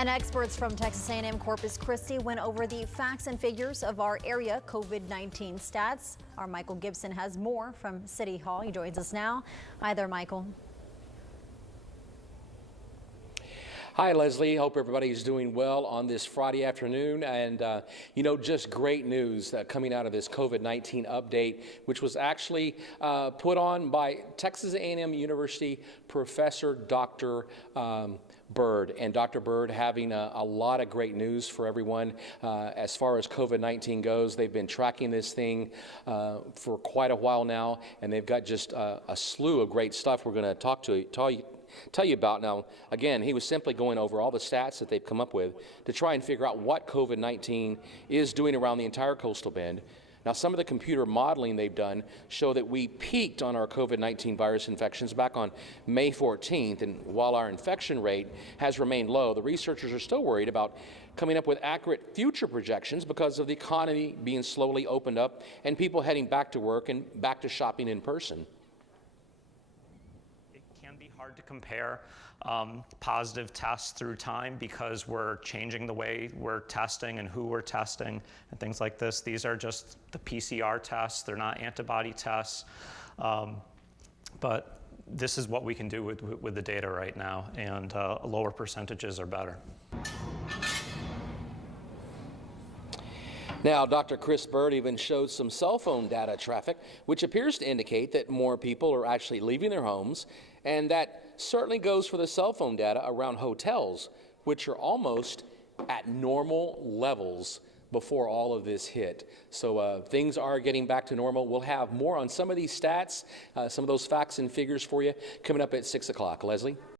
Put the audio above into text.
And experts from Texas A&M Corpus Christi went over the facts and figures of our area COVID-19 stats. Our Michael Gibson has more from City Hall. He joins us now. Hi there, Michael. Hi, Leslie. Hope everybody's doing well on this Friday afternoon. And, just great news coming out of this COVID-19 update, which was actually put on by Texas A&M University professor Dr. Bird. And Dr. Bird having a lot of great news for everyone as far as COVID-19 goes. They've been tracking this thing for quite a while now, and they've got just a slew of great stuff we're going to tell you about. Now, again, he was simply going over all the stats that they've come up with to try and figure out what COVID-19 is doing around the entire coastal bend. Now, some of the computer modeling they've done show that we peaked on our COVID-19 virus infections back on May 14th, and while our infection rate has remained low, the researchers are still worried about coming up with accurate future projections because of the economy being slowly opened up and people heading back to work and back to shopping in person. Hard to compare positive tests through time because we're changing the way we're testing and who we're testing and things like this. These are just the PCR tests. They're not antibody tests. But this is what we can do with the data right now, and lower percentages are better. Now, Dr. Chris Bird even showed some cell phone data traffic, which appears to indicate that more people are actually leaving their homes, and that certainly goes for the cell phone data around hotels, which are almost at normal levels before all of this hit. So things are getting back to normal. We'll have more on some of these stats, some of those facts and figures for you coming up at 6 o'clock. Leslie?